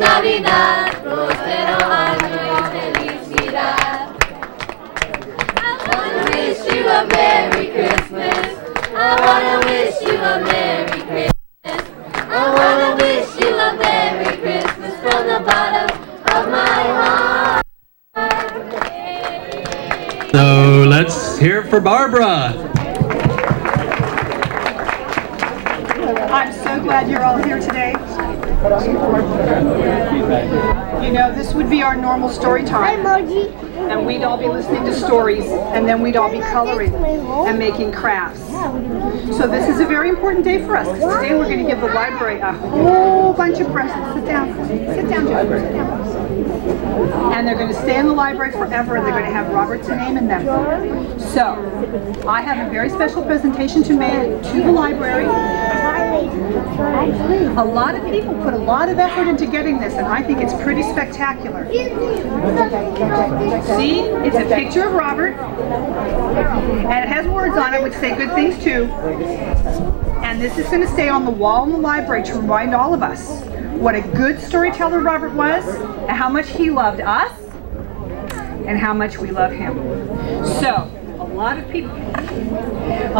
Navidad, próspero año y felicidad. I wanna wish you a Merry Christmas. I wanna wish you a Merry Christmas. I wanna wish you a Merry Christmas from the bottom of my heart. So let's hear it for Barbara. I'm so glad you're all here today. You know, this would be our normal story time. And we'd all be listening to stories, and then we'd all be coloring and making crafts. So this is a very important day for us, because today we're going to give the library a whole bunch of presents. Sit down. Sit down, Jennifer. Sit down. And they're going to stay in the library forever, and they're going to have Robert's name in them. So, I have a very special presentation to make to the library. A lot of people put a lot of effort into getting this, and I think it's pretty spectacular. See, it's a picture of Robert, and it has words on it which say good things too. And this is going to stay on the wall in the library to remind all of us what a good storyteller Robert was, and how much he loved us, and how much we love him. So, a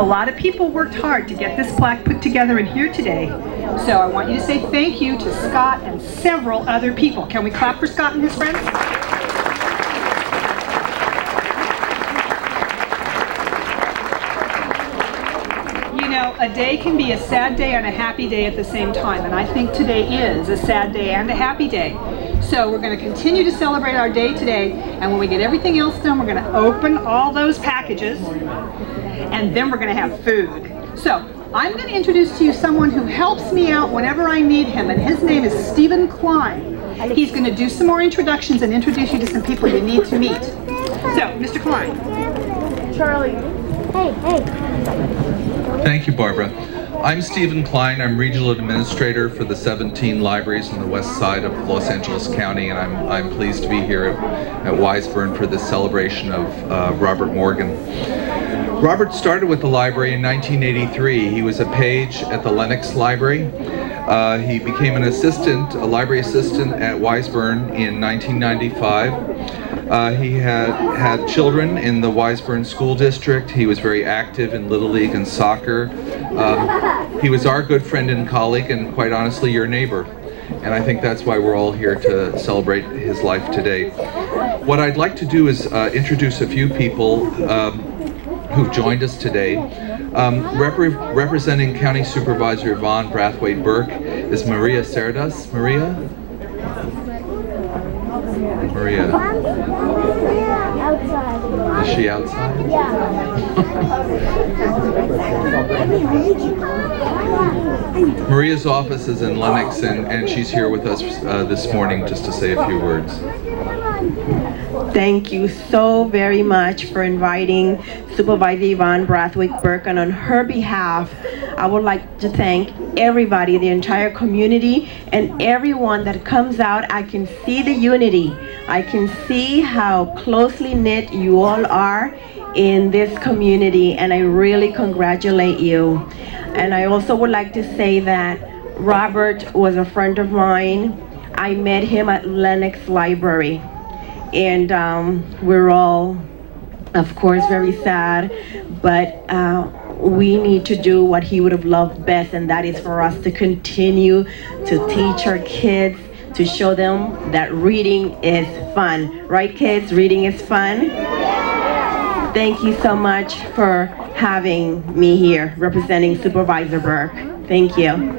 lot of people worked hard to get this plaque put together in here today. So I want you to say thank you to Scott and several other people. Can we clap for Scott and his friends? You know, a day can be a sad day and a happy day at the same time, and I think today is a sad day and a happy day. So we're going to continue to celebrate our day today, and when we get everything else done, we're going to open all those packages, and then we're going to have food. So I'm going to introduce to you someone who helps me out whenever I need him, and his name is Stephen Klein. He's going to do some more introductions and introduce you to some people you need to meet. So, Mr. Klein. Charlie. Hey. Thank you, Barbara. I'm Stephen Klein. I'm Regional Administrator for the 17 libraries on the west side of Los Angeles County, and I'm pleased to be here at Wiseburn for this celebration of Robert Morgan. Robert started with the library in 1983. He was a page at the Lenox Library. He became a library assistant at Wiseburn in 1995. He had children in the Wiseburn School District. He was very active in Little League and soccer. He was our good friend and colleague, and quite honestly, your neighbor. And I think that's why we're all here to celebrate his life today. What I'd like to do is introduce a few people who've joined us today. Representing County Supervisor Yvonne Brathwaite-Burke is Maria Cerdas. Maria? Outside. Is she outside? Maria's office is in Lenox, and she's here with us this morning just to say a few words. Thank you so very much for inviting Supervisor Yvonne Brathwaite-Burke, and on her behalf, I would like to thank everybody, the entire community, and everyone that comes out. I can see the unity. I can see how closely knit you all are in this community, and I really congratulate you. And I also would like to say that Robert was a friend of mine. I met him at Lenox Library. And we're all, of course, very sad, but we need to do what he would have loved best, and that is for us to continue to teach our kids, to show them that reading is fun. Right, kids? Reading is fun? Thank you so much for having me here, representing Supervisor Burke. Thank you.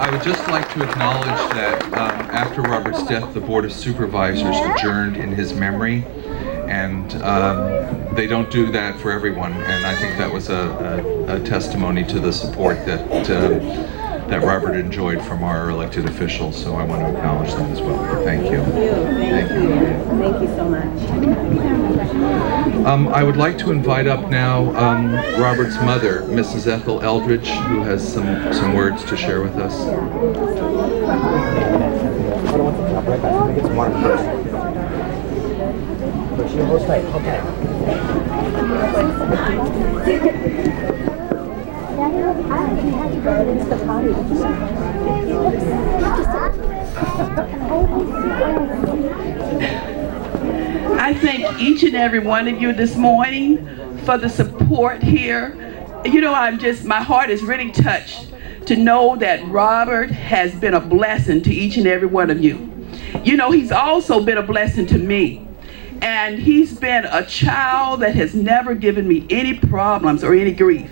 I would just like to acknowledge that after Robert's death, the Board of Supervisors adjourned in his memory, and they don't do that for everyone, and I think that was a testimony to the support that Robert enjoyed from our elected officials, so I want to acknowledge that as well. Thank you. Thank you. Thank you so much. I would like to invite up now Robert's mother, Mrs. Ethel Eldridge, who has some words to share with us. I thank each and every one of you this morning for the support here. You know, my heart is really touched to know that Robert has been a blessing to each and every one of you. You know, he's also been a blessing to me. And he's been a child that has never given me any problems or any grief.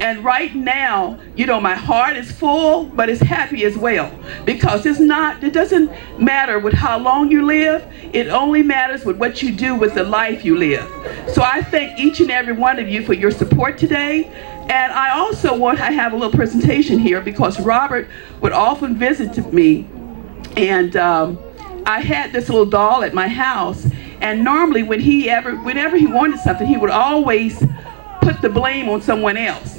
And right now, you know, my heart is full, but it's happy as well. Because it doesn't matter with how long you live, it only matters with what you do with the life you live. So I thank each and every one of you for your support today. And I also I have a little presentation here because Robert would often visit me. And I had this little doll at my house. And normally whenever he wanted something, he would always put the blame on someone else.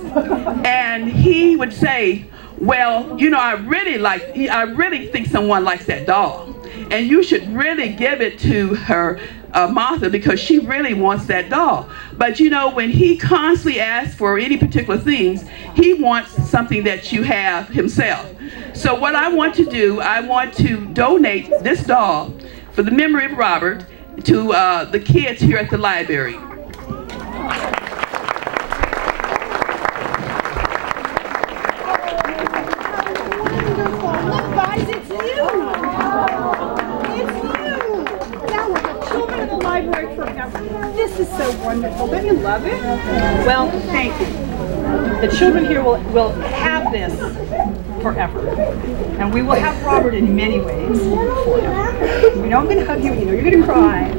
And he would say, well, you know, I really think someone likes that doll. And you should really give it to her, Martha, because she really wants that doll. But you know, when he constantly asks for any particular things, he wants something that you have himself. So what I want to do, I want to donate this doll for the memory of Robert to the kids here at the library. Look, guys, it's you! It's you! Now we're the children of the library forever. This is so wonderful. Don't you love it? Well, thank you. The children here will have this forever. And we will have Robert in many ways forever. You know I'm going to hug you, you know you're going to cry.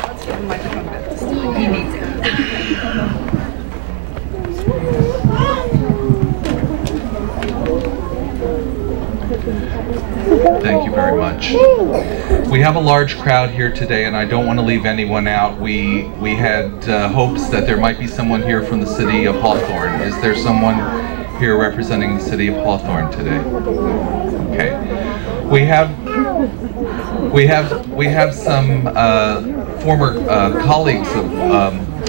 Let's give him my phone. He needs it. Thank you very much. We have a large crowd here today, and I don't want to leave anyone out. We had hopes that there might be someone here from the city of Hawthorne. Is there someone here representing the city of Hawthorne today? Okay. We have some former colleagues of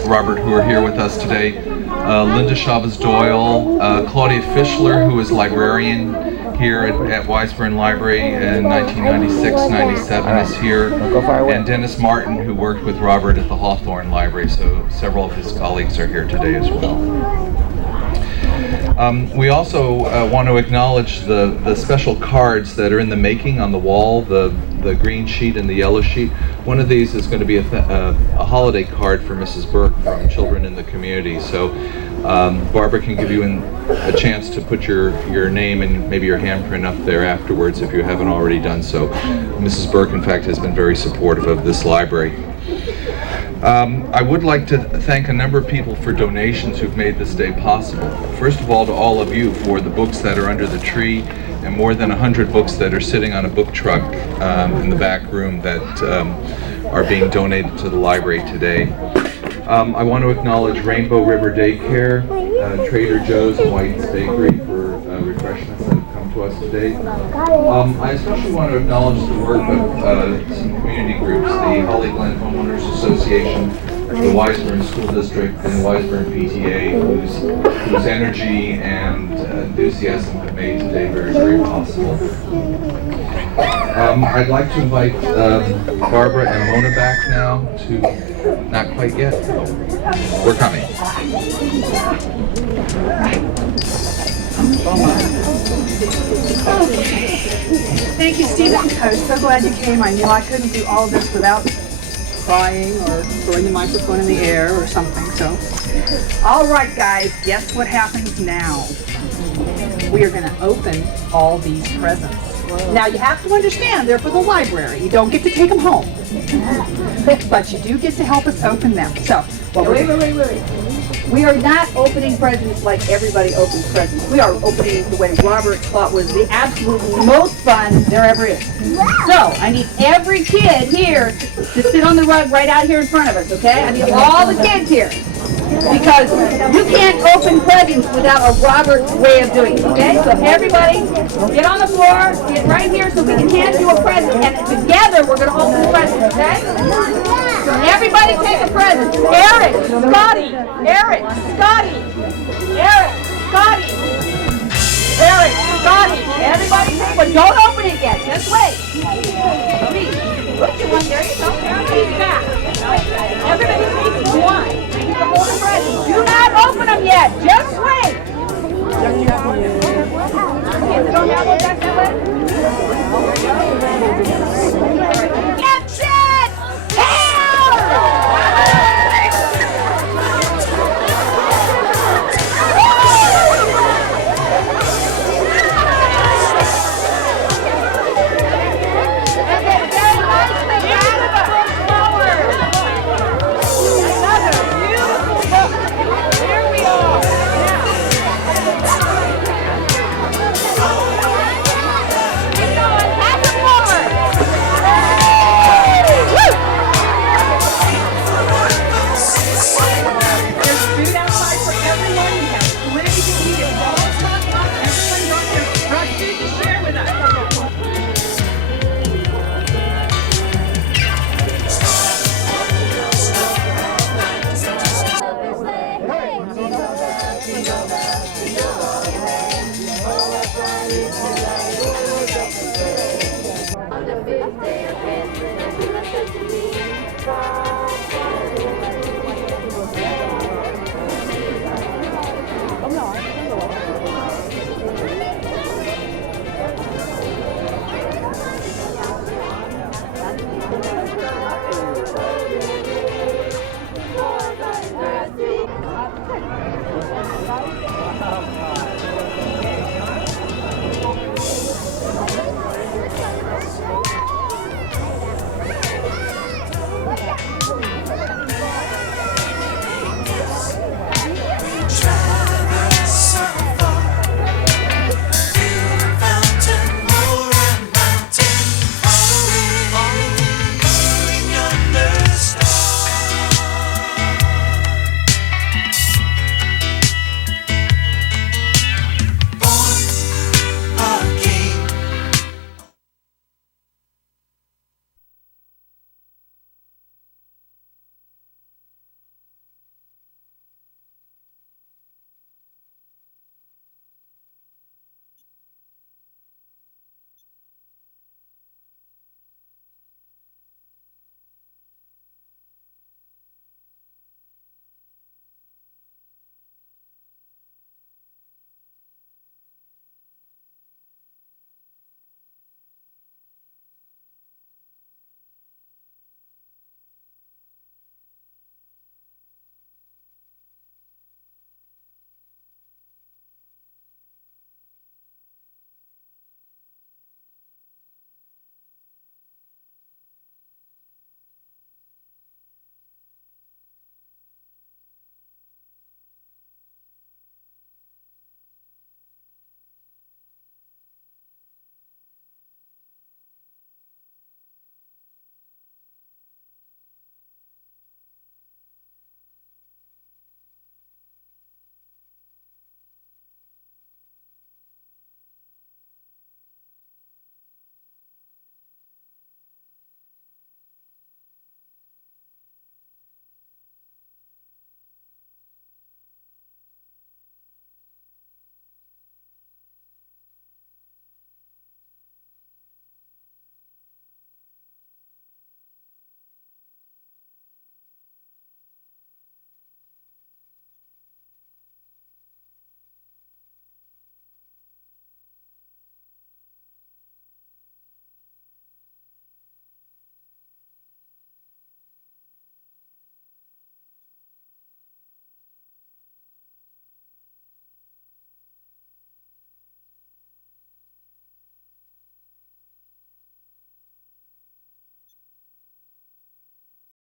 Robert who are here with us today. Linda Chavez Doyle, Claudia Fischler, who is librarian here at Wiseburn Library in 1996-97 is here, and Dennis Martin, who worked with Robert at the Hawthorne Library, so several of his colleagues are here today as well. We also want to acknowledge the special cards that are in the making on the wall, the green sheet and the yellow sheet. One of these is going to be a holiday card for Mrs. Burke from Children in the Community. So Barbara can give you a chance to put your name and maybe your handprint up there afterwards if you haven't already done so. Mrs. Burke, in fact, has been very supportive of this library. I would like to thank a number of people for donations who've made this day possible. First of all, to all of you for the books that are under the tree, and more than 100 books that are sitting on a book truck in the back room that are being donated to the library today. I want to acknowledge Rainbow River Daycare, Trader Joe's and White's Bakery for refreshments that have come to us today. I especially want to acknowledge the work of some community groups, the Holly Glen Homeowners Association, the Wiseburn School District, and the Wiseburn PTA, whose energy and enthusiasm have made today very, very possible. I'd like to invite Barbara and Mona back now to, not quite yet, we're coming. Okay. Thank you, Stephen. I was so glad you came. I knew I couldn't do all of this without crying or throwing the microphone in the air or something. So, all right, guys, guess what happens now? We are going to open all these presents. Now, you have to understand, they're for the library. You don't get to take them home. But you do get to help us open them. So, Wait. We are not opening presents like everybody opens presents. We are opening the way Robert thought was the absolute most fun there ever is. So, I need every kid here to sit on the rug right out here in front of us, okay? I need all the kids here. Because you can't open presents without a Robert way of doing it, okay? So everybody, get on the floor, get right here so we can hand you a present, and together we're going to open the present, okay? So everybody take a present. Eric, Scotty, Eric, Scotty, Eric, Scotty, Eric, Scotty. Everybody take one. Don't open it yet. Just wait. Please. Put your one there. You go. Everybody's back. Everybody takes one. And you can hold the present. Do not open them yet. Just wait. Kids that don't have one back that way? Get set! On the fifth day of Christmas, and we were such a